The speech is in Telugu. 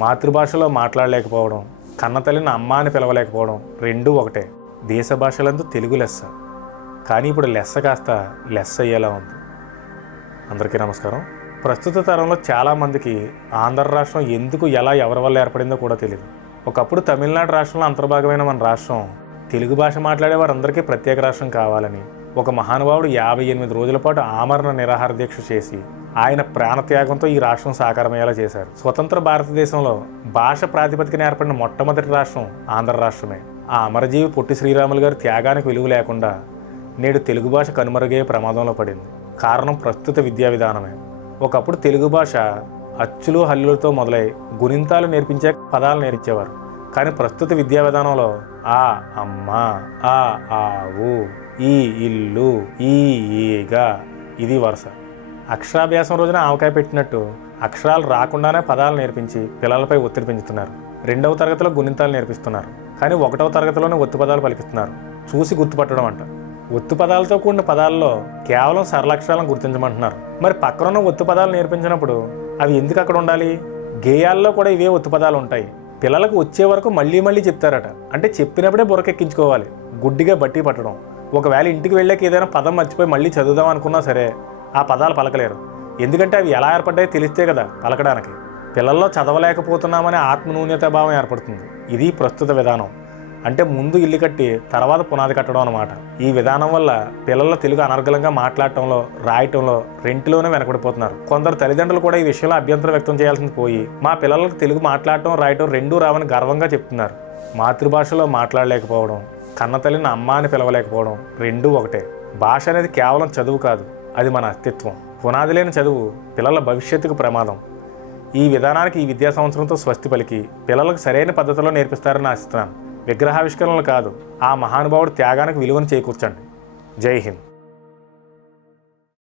మాతృభాషలో మాట్లాడలేకపోవడం, కన్నతల్లిని అమ్మ అని పిలవలేకపోవడం రెండూ ఒకటే. దేశ భాషలందు తెలుగు లెస్స, కానీ ఇప్పుడు లెస్స కాస్త లెస్ అయ్యేలా ఉంది. అందరికీ నమస్కారం. ప్రస్తుత తరంలో చాలామందికి ఆంధ్ర రాష్ట్రం ఎందుకు, ఎలా, ఎవరి వల్ల ఏర్పడిందో కూడా తెలియదు. ఒకప్పుడు తమిళనాడు రాష్ట్రంలో అంతర్భాగమైన మన రాష్ట్రం తెలుగు భాష మాట్లాడే వారందరికీ ప్రత్యేక రాష్ట్రం కావాలని ఒక మహానుభావుడు 58 రోజుల పాటు ఆమరణ నిరాహార దీక్ష చేసి ఆయన ప్రాణత్యాగంతో ఈ రాష్ట్రం సాకారమయ్యేలా చేశారు. స్వతంత్ర భారతదేశంలో భాష ప్రాతిపదికన ఏర్పడిన మొట్టమొదటి రాష్ట్రం ఆంధ్ర రాష్ట్రమే. ఆ అమరజీవి పొట్టి శ్రీరాములు గారి త్యాగానికి విలువ లేకుండా నేడు తెలుగు భాష కనుమరుగే ప్రమాదంలో పడింది. కారణం ప్రస్తుత విద్యా విధానమే. ఒకప్పుడు తెలుగు భాష అచ్చులు హల్లులతో మొదలై గుణింతాలు నేర్పించే పదాలు నేర్పించేవారు. కానీ ప్రస్తుత విద్యా విధానంలో ఆ అమ్మ, ఆ ఆవు, ఈ ఇల్లు, ఈ ఈగ, ఇది వరుస. అక్షరాభ్యాసం రోజున ఆవకాయ పెట్టినట్టు అక్షరాలు రాకుండానే పదాలు నేర్పించి పిల్లలపై ఒత్తిడి పెంచుతున్నారు. 2వ తరగతిలో గుణింతాలు నేర్పిస్తున్నారు, కానీ 1వ తరగతిలోనే ఒత్తు పదాలు పలికిస్తున్నారు. చూసి గుర్తుపట్టడం అంట. ఒత్తు పదాలతో కూడిన పదాల్లో కేవలం సరళాక్షరాలను గుర్తించమంటున్నారు. మరి పక్కనున్న ఒత్తు పదాలు నేర్పించినప్పుడు అవి ఎందుకు అక్కడ ఉండాలి? గేయాల్లో కూడా ఇవే ఒత్తు పదాలు ఉంటాయి. పిల్లలకు వచ్చే వరకు మళ్ళీ మళ్ళీ చెప్తారట. అంటే చెప్పినప్పుడే బుర్రకెక్కించుకోవాలి. గుడ్డిగా బట్టి పట్టడం. ఒకవేళ ఇంటికి వెళ్ళాక ఏదైనా పదం మర్చిపోయి మళ్ళీ చదువుదాం అనుకున్నా సరే ఆ పదాలు పలకలేరు. ఎందుకంటే అవి ఎలా ఏర్పడ్డాయో తెలిస్తే కదా పలకడానికి. పిల్లల్లో చదవలేకపోతున్నామనే ఆత్మన్యూన్యత భావం ఏర్పడుతుంది. ఇది ప్రస్తుత విధానం. అంటే ముందు ఇల్లు కట్టి తర్వాత పునాది కట్టడం అన్నమాట. ఈ విధానం వల్ల పిల్లల తెలుగు అనర్గళంగా మాట్లాడటంలో, రాయటంలో రెంటిలోనే వెనకబడిపోతున్నారు. కొందరు తల్లిదండ్రులు కూడా ఈ విషయంలో అభ్యంతరం వ్యక్తం చేయాల్సింది పోయి మా పిల్లలకు తెలుగు మాట్లాడటం, రాయటం రెండూ రావని గర్వంగా చెప్తున్నారు. మాతృభాషలో మాట్లాడలేకపోవడం, కన్నతల్లిని అమ్మ అని పిలవలేకపోవడం రెండూ ఒకటే. భాష అనేది కేవలం చదువు కాదు, అది మన అస్తిత్వం. పునాది లేని చదువు పిల్లల భవిష్యత్తుకు ప్రమాదం. ఈ విధానానికి ఈ విద్యా సంవత్సరంతో స్వస్తి పలికి పిల్లలకు సరైన పద్ధతిలో నేర్పిస్తారని ఆశిస్తున్నాను. విగ్రహావిష్కరణలు కాదు, ఆ మహానుభావుడు త్యాగానికి విలువను చేకూర్చండి. జై హింద్.